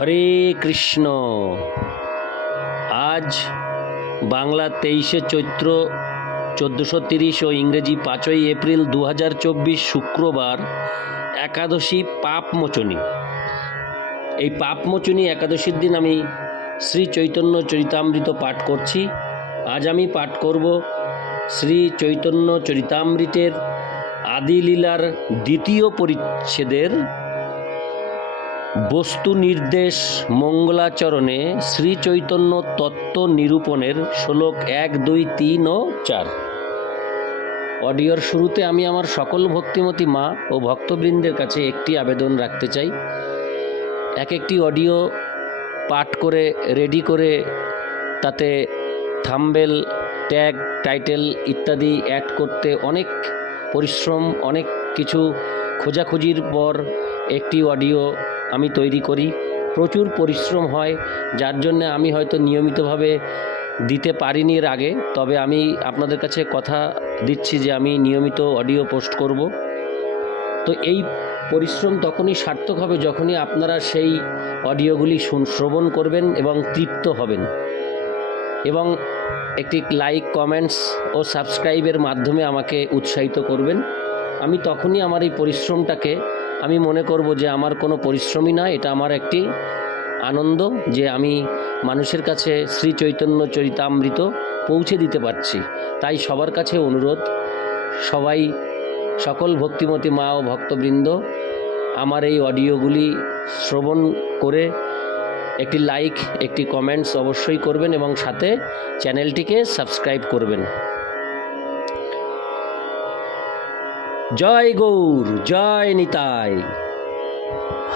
হরে কৃষ্ণ। আজ বাংলা তেইশে চৈত্র চোদ্দোশো তিরিশ ও ইংরেজি পাঁচই এপ্রিল দু হাজার চব্বিশ শুক্রবার একাদশী পাপমোচনী। এই পাপমোচনী একাদশীর দিন আমি শ্রী চৈতন্য চরিতামৃত পাঠ করছি। আজ আমি পাঠ করব শ্রী চৈতন্য চরিতামৃতের আদিলীলার দ্বিতীয় পরিচ্ছেদের বস্তু নির্দেশ মঙ্গলাচরণে শ্রী চৈতন্য তত্ত্ব নিরূপণের শ্লোক এক, দুই, তিন ও চার। অডিওর শুরুতে আমি আমার সকল ভক্তিমতী মা ও ভক্তবৃন্দের কাছে একটি আবেদন রাখতে চাই। এক একটি অডিও পাঠ করে, রেডি করে, তাতে থাম্বেল, ট্যাগ, টাইটেল ইত্যাদি অ্যাড করতে অনেক পরিশ্রম, অনেক কিছু খোঁজাখুঁজির পর একটি অডিও আমি তৈরি করি। প্রচুর পরিশ্রম হয়, যার জন্য আমি হয়তো নিয়মিতভাবে দিতে পারিনি এর আগে। তবে আমি আপনাদের কাছে কথা দিচ্ছি যে আমি নিয়মিত অডিও পোস্ট করব। তো এই পরিশ্রম তখনই সার্থক হবে যখনই আপনারা সেই অডিওগুলি শুন, শ্রবণ করবেন এবং তৃপ্ত হবেন। এবং একটি লাইক, কমেন্টস ও সাবস্ক্রাইবের মাধ্যমে আমাকে উৎসাহিত করবেন। আমি তখনই আমার এই পরিশ্রমটাকে আমি মনে করব যে আমার কোনো পরিশ্রমই না, এটা আমার একটি আনন্দ যে আমি মানুষের কাছে শ্রী চৈতন্য চরিতামৃত পৌঁছে দিতে পারছি। তাই সবার কাছে অনুরোধ, সবাই, সকল ভক্তিমতী মা ও ভক্তবৃন্দ, আমার এই অডিওগুলি শ্রবণ করে একটি লাইক, একটি কমেন্টস অবশ্যই করবেন এবং সাথে চ্যানেলটিকে সাবস্ক্রাইব করবেন। জয় গৌর জয় নিতাই।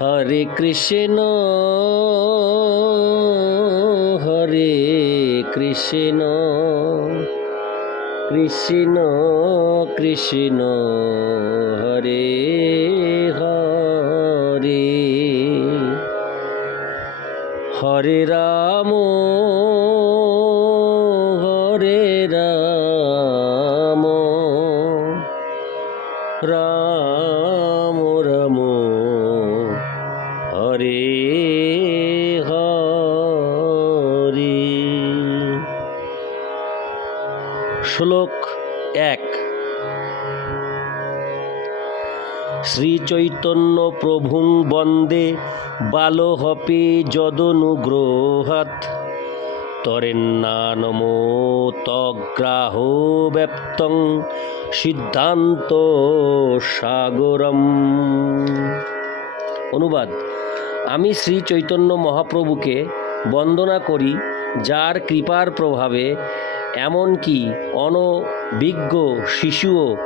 হরে কৃষ্ণ হরে কৃষ্ণ কৃষ্ণ কৃষ্ণ হরে হরে। হরে রাম শ্লোক এক। শ্রী চৈতন্য প্রভুং বন্দে বালহপে যদনুগ্রহাত তরেন্নানমো তগ্রাহ ব্যপ্তং সিদ্ধান্ত সাগরম। অনুবাদ, আমি শ্রী চৈতন্য মহাপ্রভুকে বন্দনা করি, যার কৃপার প্রভাবে এমনকি অনবিজ্ঞ শিশুও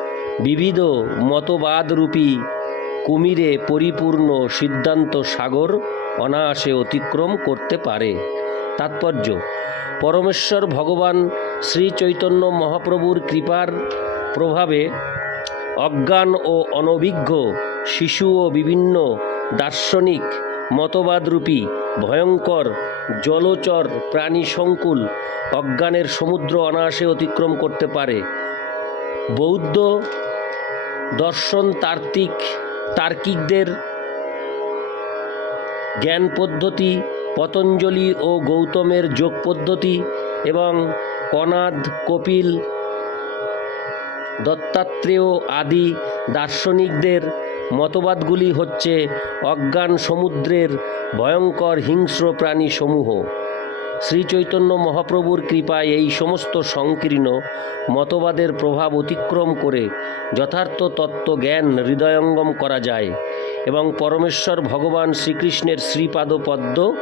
বিবিধ মতবাদরূপী কুমিরে পরিপূর্ণ সিদ্ধান্ত সাগর অনায়াসে অতিক্রম করতে পারে। তাৎপর্য, পরমেশ্বর ভগবান শ্রী চৈতন্য মহাপ্রভুর কৃপার প্রভাবে অজ্ঞান ও অনভিজ্ঞ শিশু ও বিভিন্ন দার্শনিক মতবাদরূপী ভয়ঙ্কর, জলচর প্রাণী সংকুল অজ্ঞানের সমুদ্র অনায়াসে অতিক্রম করতে পারে। বৌদ্ধ, দর্শন তার্কিক তার্কিকদের জ্ঞান পদ্ধতি, পতঞ্জলি ও গৌতমের যোগ পদ্ধতি এবং কনাদ কপিল, দত্তাত্রেয় আদি দার্শনিকদের মতবাদগুলি হচ্ছে অজ্ঞান সমুদ্রের ভয়ঙ্কর হিংস্র প্রাণী সমূহ শ্রী চৈতন্য মহাপ্রভুর কৃপায় এই সমস্ত সংকীর্ণ মতবাদের প্রভাব অতিক্রম করে যথার্থ তত্ত্ব জ্ঞান হৃদয়ঙ্গম করা যায় এবং পরমেশ্বর ভগবান শ্রীকৃষ্ণের শ্রীপাদ পদ্ম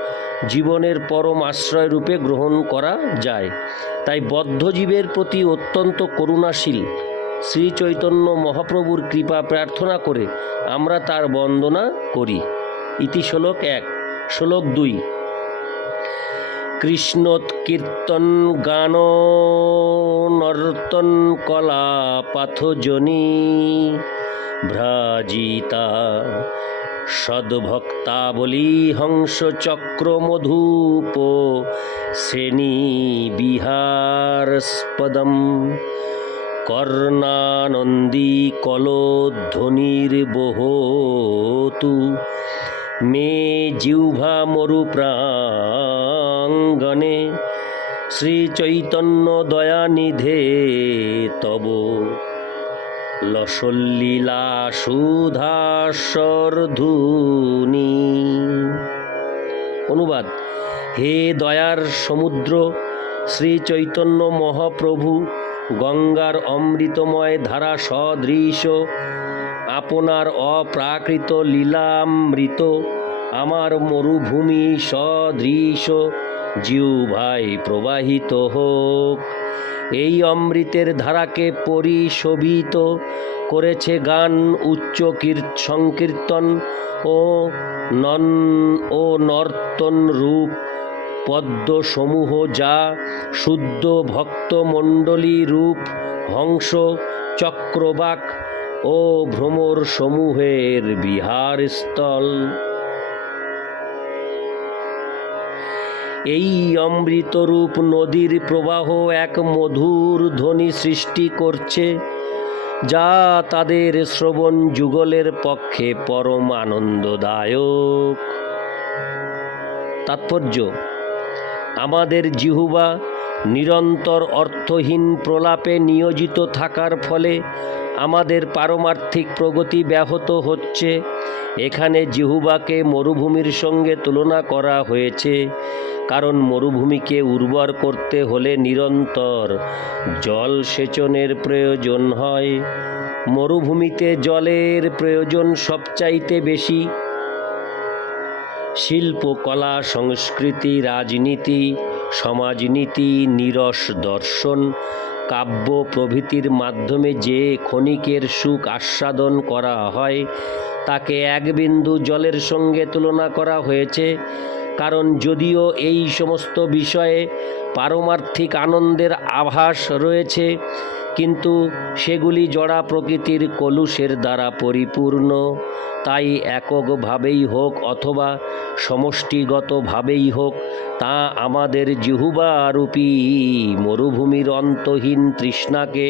জীবনের পরম আশ্রয় রূপে গ্রহণ করা যায়। তাই বদ্ধজীবের প্রতি অত্যন্ত করুণাশীল শ্রী চৈতন্য মহাপ্রভুর কৃপা প্রার্থনা করে আমরা তার বন্দনা করি। ইতি শ্লোক এক, শ্লোক দুই। কৃষ্ণোৎকীর্তন গান নর্তন কলা পাথজনী ভ্রাজিতা সদ্ভক্তাবলী হংস চক্র মধুপ শ্রেণি বিহারস্পদম কর্ণানন্দী কলোধ্বনির্বহতু মে জিহ্বা মরু প্রাঙ্গণে শ্রী চৈতন্য দয়ানিধে তব। লসল্লীলা সুধাস্বর ধুনি অনুবাদ, হে দয়ার সমুদ্র, শ্রী চৈতন্য মহাপ্রভু গঙ্গার অমৃতময় ধারা সদৃশ। আপনার অপ্রাকৃত লীলামৃত আমার মরুভূমি সদৃশ। জিউ ভাই, প্রবাহিত হোক। এই অমৃতের ধারাকে পরিশোভিত করেছে গান, উচ্চ কীর- সংকীর্তন ও নন ও নর্তন রূপ। পদ্মসমূহ যা শুদ্ধ ভক্তমণ্ডলী রূপ, হংস, চক্রবাক ও ভ্রমর সমূহের বিহারস্থল এই অমৃতরূপ নদীর প্রবাহ এক মধুর ধ্বনি সৃষ্টি করছে, যা তাদের শ্রবণ যুগলের পক্ষে পরম আনন্দদায়ক। তাৎপর্য আমাদের জিহুবা নিরন্তর অর্থহীন প্রলাপে নিয়োজিত থাকার ফলে আমাদের পারমার্থিক প্রগতি ব্যাহত হচ্ছে। এখানে জিহুবাকে মরুভূমির সঙ্গে তুলনা করা হয়েছে, কারণ মরুভূমিকে উর্বর করতে হলে নিরন্তর জল সেচনের প্রয়োজন হয়। মরুভূমিতে জলের প্রয়োজন সবচাইতে বেশি। শিল্প কলা সংস্কৃতি রাজনীতি সমাজনীতি নিরস দর্শন কাব্য প্রভৃতির মাধ্যমে যে ক্ষণিকের সুখ আস্বাদন করা হয়, তাকে এক বিন্দু জলের সঙ্গে তুলনা করা হয়েছে। কারণ যদিও এই সমস্ত বিষয়ে পারমার্থিক আনন্দের আভাস রয়েছে, কিন্তু সেগুলি জড়া প্রকৃতির কলুষের দ্বারা পরিপূর্ণ। তাই এককভাবেই হোক অথবা সমষ্টিগতভাবেই হোক, তা আমাদের জিহুবারূপী মরুভূমির অন্তহীন তৃষ্ণাকে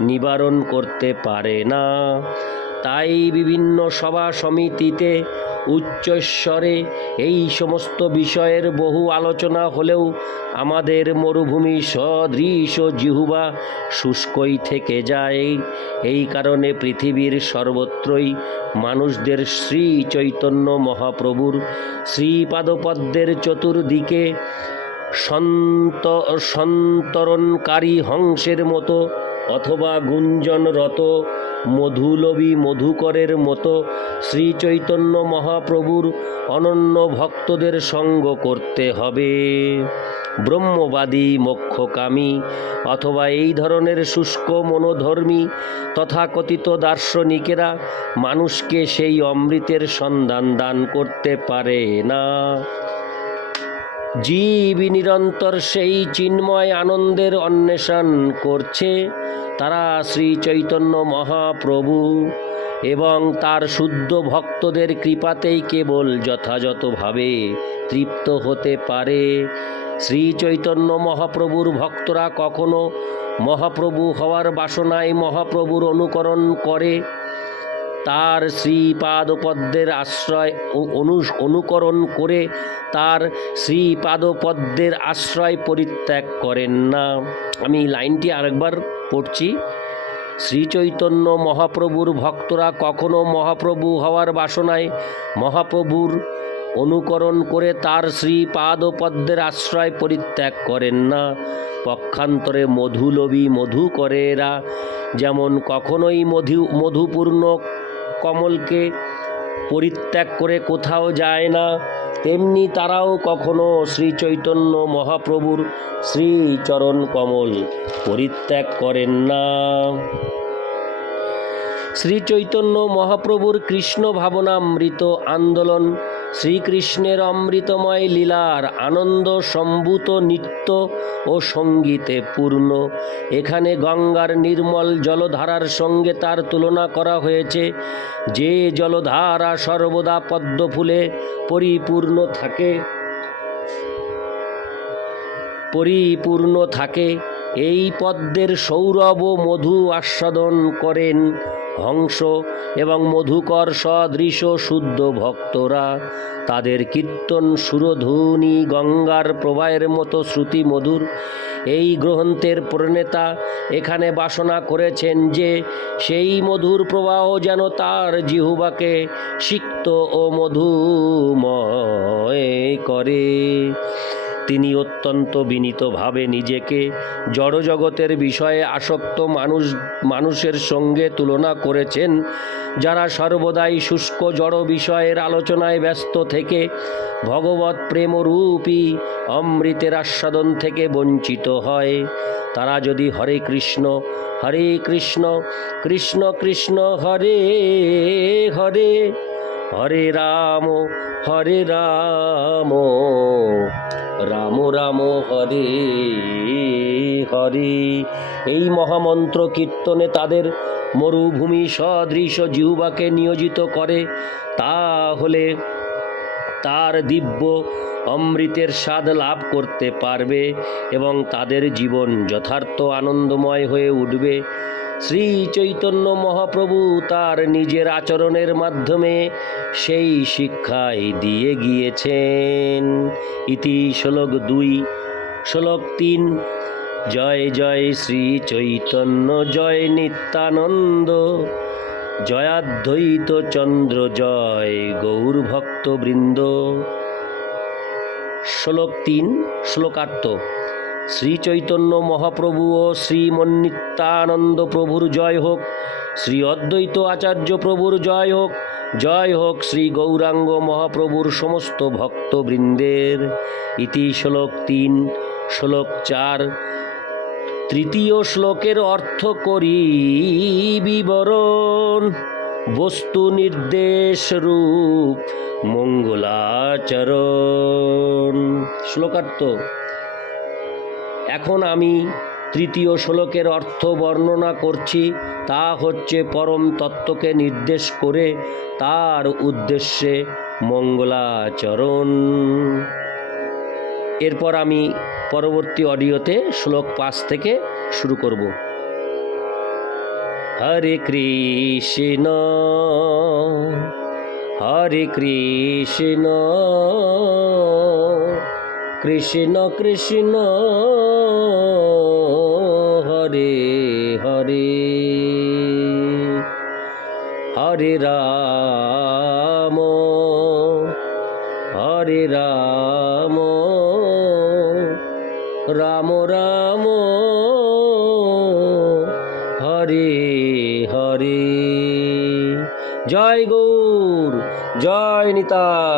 নিবারণ করতে পারে না। তাই বিভিন্ন সভা সমিতিতে উচ্চস্বরে এই সমস্ত বিষয়ের বহু আলোচনা হলেও আমাদের মরুভূমি সদৃশ জিহুবা শুষ্কই থেকে যায়। এই কারণে পৃথিবীর সর্বত্রই মানুষদের শ্রী চৈতন্য মহাপ্রভুর শ্রীপাদপদ্মের চতুর্দিকে সন্ত সন্তরণকারী হংসের মতো অথবা গুঞ্জনরত মধুলবী মধুকরের মতো শ্রী চৈতন্য মহাপ্রভুর অনন্য ভক্তদের সঙ্গ করতে হবে। ব্রহ্মবাদী, মোক্ষকামী অথবা এই ধরনের শুষ্ক মনোধর্মী তথাকথিত দার্শনিকেরা মানুষকে সেই অমৃতের সন্ধান দান করতে পারে না। জীব নিরন্তর সেই চিন্ময় আনন্দের অন্বেষণ করছে। তারা শ্রী চৈতন্য মহাপ্রভু এবং তার শুদ্ধ ভক্তদের কৃপাতেই কেবল যথাযথভাবে তৃপ্ত হতে পারে। শ্রী চৈতন্য মহাপ্রভুর ভক্তরা কখনো মহাপ্রভু হওয়ার বাসনায় মহাপ্রভুর অনুকরণ করে। তার শ্রীপাদপদ্মের আশ্রয় অনু, অনুকরণ করে তার শ্রীপাদপদ্মের আশ্রয় পরিত্যাগ করেন না। আমি লাইনটি আরেকবার পড়ছি। শ্রীচৈতন্য মহাপ্রভুর ভক্তরা কখনো মহাপ্রভু হওয়ার বাসনায় মহাপ্রভুর অনুকরণ করে তার শ্রীপাদপদ্মের আশ্রয় পরিত্যাগ করেন না। পক্ষান্তরে মধুলবী মধু করে এরা যেমন কখনোই মধু, মধুপূর্ণ কমলকে পরিত্যাগ করে কোথাও যায় না। তেমনি তারাও কখনো শ্রী চৈতন্য মহাপ্রভুর শ্রীচরণ কমল পরিত্যাগ করেন না। শ্রী চৈতন্য মহাপ্রভুর কৃষ্ণ ভাবনামৃত আন্দোলন শ্রীকৃষ্ণের অমৃতময় লীলার আনন্দ, সম্ভূত নৃত্য ও সঙ্গীতে পূর্ণ। এখানে গঙ্গার নির্মল জলধারার সঙ্গে তার তুলনা করা হয়েছে। যে জলধারা সর্বদা পদ্ম ফুলে পরিপূর্ণ থাকে পরিপূর্ণ থাকে, এই পদ্মের সৌরভ ও মধু আস্বাদন করেন। হংস এবং মধুকর সদৃশ শুদ্ধ ভক্তরা তাদের কীর্তন সুরধুনি গঙ্গার প্রবাহের মতো শ্রুতি মধুর এই গ্রন্থের প্রণেতা এখানে বাসনা করেছেন যে সেই মধুর প্রবাহ যেন তার জিহুবাকে সিক্ত ও মধুময় করে। তিনি অত্যন্ত বিনীতভাবে নিজেকে জড়জগতের বিষয়ে আসক্ত মানুষ, মানুষের সঙ্গে তুলনা করেছেন, যারা সর্বদাই শুষ্ক জড় বিষয়ের আলোচনায় ব্যস্ত থেকে ভগবত প্রেমরূপী অমৃতের আস্বাদন থেকে বঞ্চিত হয়। তারা যদি হরে কৃষ্ণ হরে কৃষ্ণ কৃষ্ণ কৃষ্ণ, হরে হরে হরে রাম হরে রাম রাম রাম, হরে হরে। এই মহামন্ত্র কীর্তনে তাদের মরুভূমি সদৃশ জিহুবাকে নিয়োজিত করে। তাহলে তার দিব্য অমৃতের স্বাদ লাভ করতে পারবে এবং তাদের জীবন যথার্থ আনন্দময় হয়ে উঠবে। শ্রী চৈতন্য মহাপ্রভু তার নিজের আচরণের মাধ্যমে সেই শিক্ষাই দিয়ে গিয়েছেন। ইতি শ্লোক দুই, শ্লোক তিন, জয় জয় শ্রী চৈতন্য জয় নিত্যানন্দ, জয়াদ্বৈত চন্দ্র, জয় গৌর ভক্তবৃন্দ। শ্লোক তিন, শ্লোকার্থ শ্রী চৈতন্য মহাপ্রভু ও শ্রীমন্নিত্যানন্দ প্রভুর জয় হোক শ্রী অদ্বৈত আচার্য প্রভুর জয় হোক জয় হোক শ্রী গৌরাঙ্গ মহাপ্রভুর সমস্ত ভক্তবৃন্দের। ইতি শ্লোক তিন, শ্লোক চার, তৃতীয় শ্লোকের অর্থ করি বিবরণ। বস্তু নির্দেশ রূপ মঙ্গলাচরণ। শ্লোকার্থ। এখন আমি তৃতীয় শ্লোকের অর্থ বর্ণনা করছি, তা হচ্ছে পরম তত্ত্বকে নির্দেশ করে তার উদ্দেশ্যে মঙ্গলাচরণ। এরপর আমি পরবর্তী অডিওতে শ্লোক পাঁচ থেকে শুরু করব। হরে কৃষ্ণ হরে কৃষ্ণ কৃষ্ণ কৃষ্ণ। হরে হরে হরে রাম হরে রাম রাম রাম হরে হরে। জয় গৌর জয় নিতাই।